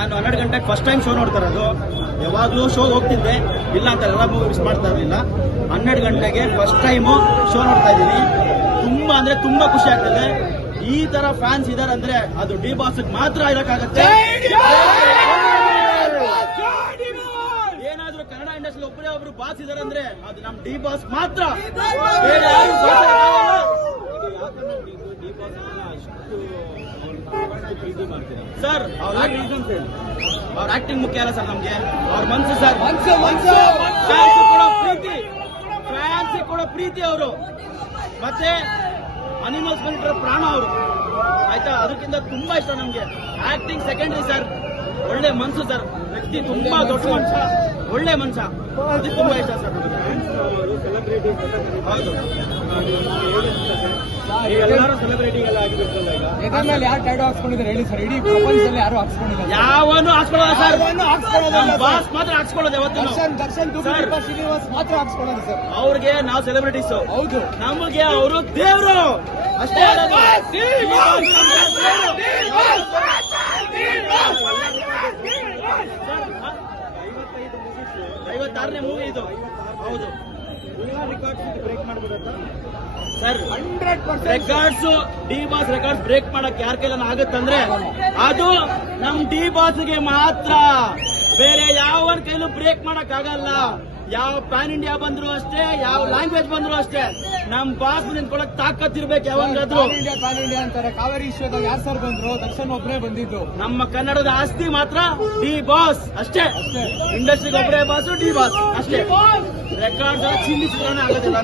ನಾನು ಹನ್ನೆರಡು ಗಂಟೆಗೆ ಫಸ್ಟ್ ಟೈಮ್ ಶೋ ನೋಡ್ತಾ ಇರೋದು. ಯಾವಾಗಲೂ ಶೋ ಹೋಗ್ತಿದ್ದೆ. ಇಲ್ಲ ಅಂತ ಎಲ್ಲ ಮಿಸ್ ಮಾಡ್ತಾ ಇರಲಿಲ್ಲ. ಹನ್ನೆರಡು ಗಂಟೆಗೆ ಫಸ್ಟ್ ಟೈಮು ಶೋ ನೋಡ್ತಾ ಇದ್ದೀನಿ. ತುಂಬ ಅಂದರೆ ತುಂಬ ಖುಷಿ ಆಗ್ತದೆ. ಈ ತರ ಫ್ಯಾನ್ಸ್ ಇದಾರೆ ಅಂದ್ರೆ ಅದು ಡಿ ಬಾಸ್ ಮಾತ್ರ ಇರೋಕ್ಕಾಗತ್ತೆ. ಏನಾದ್ರೂ ಕನ್ನಡ ಇಂಡಸ್ಟ್ರಿ ಒಬ್ಬರೇ ಒಬ್ರು ಬಾಸ್ ಇದಾರೆ ಅಂದ್ರೆ ಅದು ನಮ್ ಡಿ ಬಾಸ್ ಮಾತ್ರ ಬೇರೆ ಯಾರು boss ಇರಕ್ಕಾಗಲ್ಲ. ಇದು ಯಾಕಂದ್ರೆ ನೀವು ಡಿ ಬಾಸ್ ಅಷ್ಟು ಪ್ರೀತಿ ಮಾಡ್ತೀರಾ ಸರ್ ಅವ್ರ ಆಕ್ಟಿಂಗ್ ಮುಖ್ಯ ಅಲ್ಲ ಸರ್ ನಮ್ಗೆ. ಅವ್ರ ಮನ್ಸು ಸರ್. ಮನ್ಸು, ಮನ್ಸು. ಫ್ಯಾನ್ಸ್ ಕೊಡೋ ಪ್ರೀತಿ. ಫ್ಯಾನ್ಸ್ ಕೊಡೋ ಪ್ರೀತಿ ಅವರು. ಮತ್ತೆ ಅನಿಮಲ್ಸ್ ಬಂದಿರೋ ಪ್ರಾಣ ಅವರು. ಆಯ್ತಾ? ಅದಕ್ಕಿಂತ ತುಂಬಾ ಇಷ್ಟ ನಮ್ಗೆ. Acting secondary sir. ಒಳ್ಳೆ ಮನ್ಸು ಸರ್. ವ್ಯಕ್ತಿ ತುಂಬಾ ದೊಡ್ಡ ಮನುಷ್ಯ ಒಳ್ಳೆ ಮನುಷ್ಯ ಅದಕ್ಕೆ ತುಂಬಾ ಇಷ್ಟ ಸರ್ ಹೌದು. ಎಲ್ಲರೂ ಸೆಲೆಬ್ರಿಟಿಗೆಲ್ಲ ಆಗಿಬಿಡ್ತಲ್ಲ ಮೇಲೆ ಯಾರು ಟೈಡ್ ಹಾಕ್ಸ್ಕೊಂಡಿದ್ದಾರೆ ಹೇಳಿ ಸರ್ ಇಡೀ ಪ್ರಪಂಚದಲ್ಲಿ ಯಾರು ಹಾಕ್ಸ್ಕೊಂಡಿಲ್ಲ ಯಾವನು ಹಾಕ್ಸ್ಕೊಳ್ಳೋದ ಸರ್ ಯಾವನೂ ಹಾಕ್ಸ್ಕೊಳ್ಳೋದಿಲ್ಲ ನಮ್ಮ ಸರ್. ಬಾಸ್ ಮಾತ್ರ ಹಾಕ್ಸ್ಕೊಳ್ಳೋದು ಯಾವತ್ತೂ. ದರ್ಶನ್ ದರ್ಶನ್ ಸರ್. ದುಡ್ಡು ಶ್ರೀನಿವಾಸ್ ಮಾತ್ರ ಹಾಕ್ಸ್ಕೊಳ್ಳೋದು ಸರ್ ಅವ್ರಿಗೆ ನಾವು ಸೆಲೆಬ್ರಿಟೀಸ್ ಹೌದು. ನಮಗೆ ಅವರು ದೇವರು. ಅಷ್ಟೇ ಹೇಳೋದು. ಈ ದೇವ್ರು. ಮೂವಿ ಇದು. ಹೌದು. Sir hundred percent records D boss records break ಮಾಡಕ್ ಯಾರ ಕೈಲನ್ನ ಆಗುತ್ತಂದ್ರೆ ಅದು ನಮ್ ಡಿ ಬಾಸ್ಗೆ ಮಾತ್ರ. ಬೇರೆ ಯಾವ ಕೈಲೂ ಬ್ರೇಕ್ ಮಾಡಕ್ ಆಗಲ್ಲ ಯಾವ ಪ್ಯಾನ್ ಇಂಡಿಯಾ ಬಂದ್ರು ಅಷ್ಟೇ ಯಾವ ಲ್ಯಾಂಗ್ವೇಜ್ ಬಂದ್ರು ಅಷ್ಟೇ ನಮ್ ಬಾಸ್ ನಿಂತ್ಕೊಳಕ್ ತಾಕತ್ ಇರ್ಬೇಕು ಯಾವಾಗಾದ್ರೂ ಇಂಡಿಯಾ ಪ್ಯಾನ್ ಇಂಡಿಯಾ ಅಂತಾರೆ. ಕಾವೇರಿ ವಿಶ್ವದಾಗ ಯಾರು ಸರ್ ಬಂದ್ರು? ದರ್ಶನ್ ಒಬ್ಬರೇ ಬಂದಿದ್ದು. ನಮ್ಮ ಕನ್ನಡದ ಆಸ್ತಿ ಮಾತ್ರ ಡಿ ಬಾಸ್ ಅಷ್ಟೇ. ಇಂಡಸ್ಟ್ರಿಗೆ ಒಬ್ಬರೇ ಬಾಸ್ ಡಿ ಬಾಸ್ ಅಷ್ಟೇ. ರೆಕಾರ್ಡ್ ಚಿತ್ರಣ ಆಗೋದಿಲ್ಲ